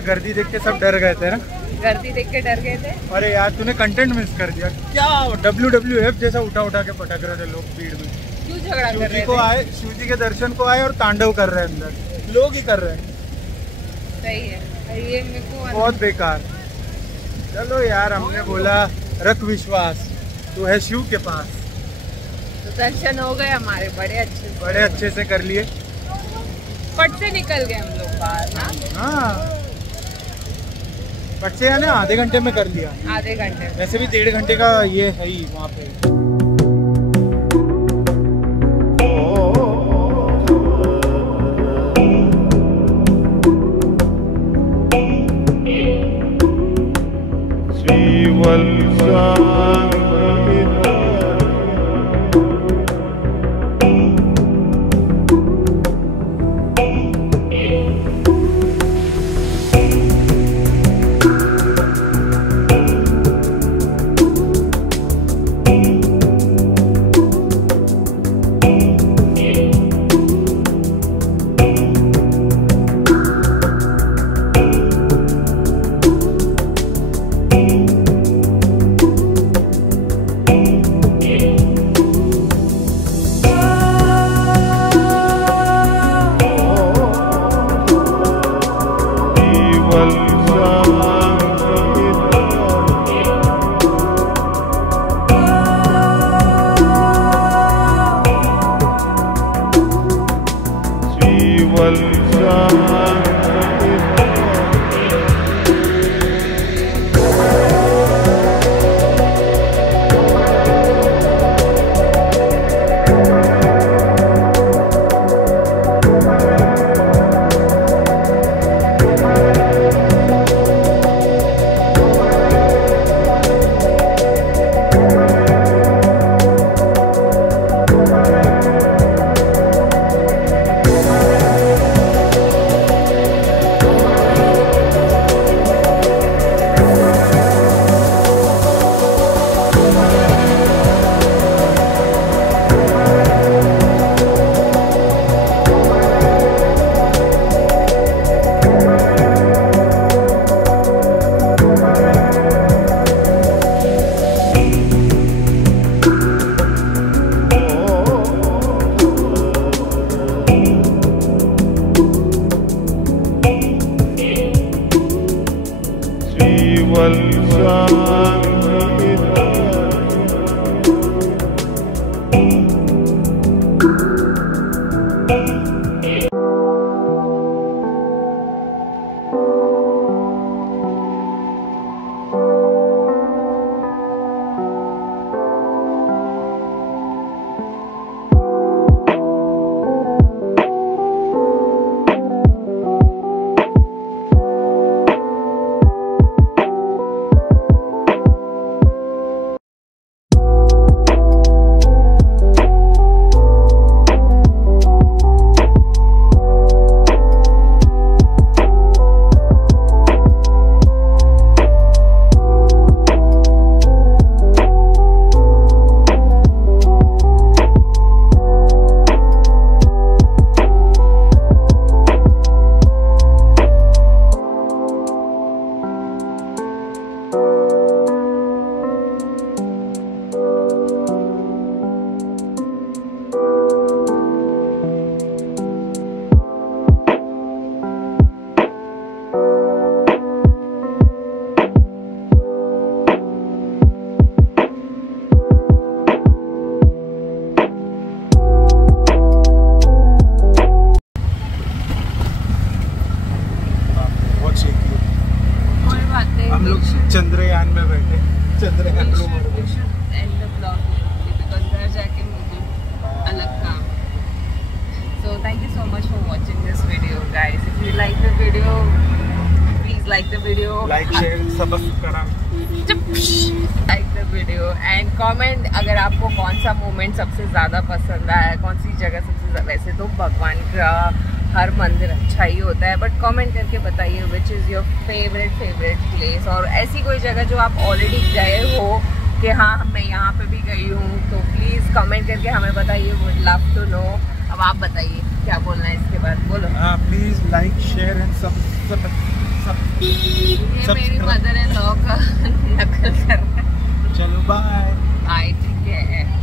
था, गर्दी देख के सब डर गए थे ना। गर्दी देख के डर गए थे। अरे यार तूने कंटेंट मिस कर दिया क्या। WWF जैसा उठा उठा के पटक रहे थे लोग भीड़ में। क्यों झगड़ा कर रहे थे? शिव जी के दर्शन को आए और तांडव कर रहे हैं अंदर, लोग ही कर रहे हैं। सही है ये, मेरे को बहुत बेकार। चलो यार, हमने बोला रख विश्वास, तू है शिव के पास। तो दर्शन हो गए हमारे बड़े अच्छे से कर लिए। फट से निकल गए हम लोग बाहर ना। हाँ फट से यानी आधे घंटे में कर लिया। आधे घंटे, वैसे भी 1.5 घंटे का ये है ही वहाँ पे। चंद्रयान में बैठे, चंद्रयान घर जाके मुझे अलग काम। So thank you so much for watching this video, guys. If you like the video, please like the video. Like, share, subscribe. Like the video and comment अगर आपको कौन सा मोमेंट सबसे ज़्यादा पसंद आया, कौन सी जगह सबसे ज़्यादा। वैसे तो भगवान का हर मंदिर अच्छा ही होता है, बट कमेंट करके बताइए which is your favourite place, और ऐसी कोई जगह जो आप ऑलरेडी गए हो कि हाँ मैं यहाँ पे भी गई हूँ, तो प्लीज़ कमेंट करके हमें बताइए, वुड लव टू नो। अब आप बताइए क्या बोलना है इसके बाद, बोलो। प्लीज़ लाइक शेयर एंड ये मेरी मदर इन लॉ का नकल कर रहा है। चलो बाय। बाय, ठीक है।